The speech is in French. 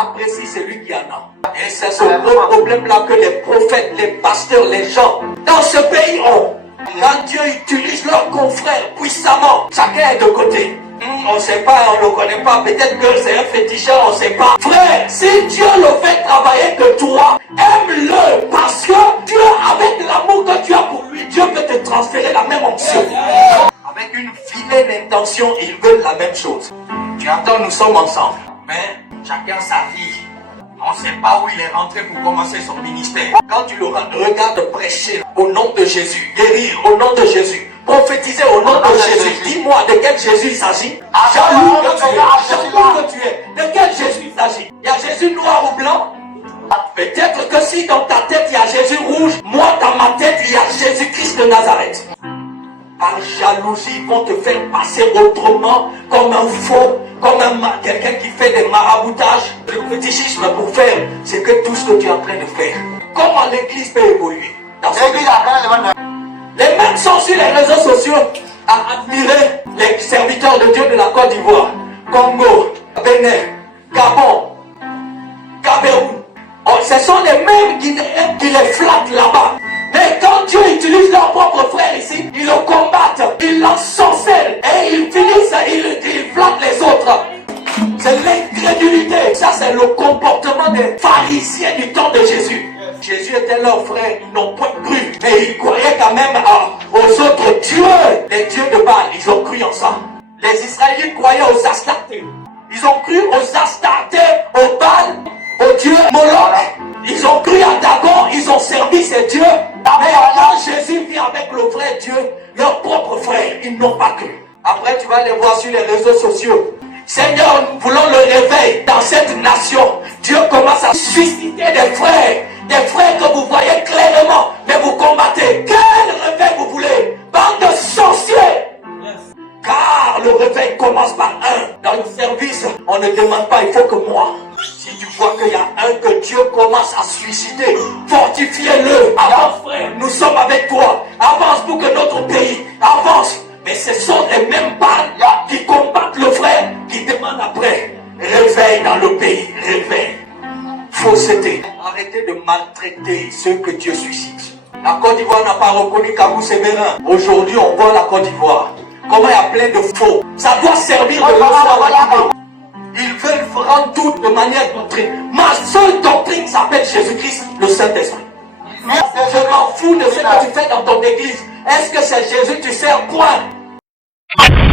apprécie celui qui en a. Et c'est ce gros problème-là que les prophètes, les pasteurs, les gens dans ce pays ont. Quand Dieu utilise leurs confrères puissamment, chacun est de côté. On ne sait pas, on ne le connaît pas, peut-être que c'est un féticheur, on ne sait pas. Frère, si Dieu le fait travailler que toi, aime-le, parce que Dieu, avec l'amour que tu as pour lui, Dieu peut te transférer la même onction. Avec une vilaine intention, ils veulent la même chose. Tu entends, nous sommes ensemble, mais chacun sa vie. On ne sait pas où il est rentré pour commencer son ministère. Quand tu le regardes prêcher au nom de Jésus, guérir au nom de Jésus, prophétiser au nom de Jésus, dis-moi de quel Jésus il s'agit. Jaloux que tu es, de quel Jésus il s'agit. Il y a Jésus noir ou blanc? Peut-être que si dans ta tête il y a Jésus rouge, moi dans ma tête il y a Jésus-Christ de Nazareth. Par jalousie, ils vont te faire passer autrement, comme un faux, comme quelqu'un qui fait des maraboutages. Le fétichisme pour faire, c'est que tout ce que tu es en train de faire. Comment l'église peut évoluer dans ce pays? Les mêmes sont sur les réseaux sociaux à admirer les serviteurs de Dieu de la Côte d'Ivoire, Congo, Bénin, Gabon, Cameroun. Oh, ce sont les mêmes Guinéens qui les flattent là-bas. Mais quand Dieu utilise leurs propres frères ici, ils le combattent, ils l'ensorcellent et ils finissent, ils flattent les autres. C'est l'incrédulité. Ça, c'est le comportement des pharisiens du temps de Jésus. Jésus était leur frère, ils n'ont pas cru, mais ils croyaient quand même aux autres dieux. Les dieux de Baal, ils ont cru en ça. Les Israélites croyaient aux Astartés. Ils ont cru aux Astartés, aux Baal, aux dieux Moloch. Ils ont cru à Dagon, ils ont servi ces dieux. Mais quand Jésus vient avec le vrai Dieu, leur propre frère, ils n'ont pas cru. Après, tu vas les voir sur les réseaux sociaux. Seigneur, nous voulons le réveil dans cette nation. Dieu commence à susciter des frères que vous voyez clairement, mais vous combattez. Quel réveil vous voulez? Bande de sorciers! Car le réveil commence par un. Dans le service, on ne demande pas, il faut que moi. Si tu vois qu'il y a un que Dieu commence à susciter, fortifiez-le. Avance, frère, nous sommes avec toi. Avance pour que notre pays avance. Mais ce sont les mêmes balles qui combattent le frère, qui demandent après. Réveil dans le pays, réveil. Fausseté. Arrêtez de maltraiter ceux que Dieu suscite. La Côte d'Ivoire n'a pas reconnu Kabou Sémérin. Aujourd'hui, on voit la Côte d'Ivoire. Comment il y a plein de faux. Ça doit servir de leçon à la Guinée. Ils veulent rendre tout de manière doctrine. Ma seule doctrine s'appelle Jésus-Christ, le Saint-Esprit. Je m'en fous de ce que tu fais dans ton église. Est-ce que c'est Jésus que tu sers? Point.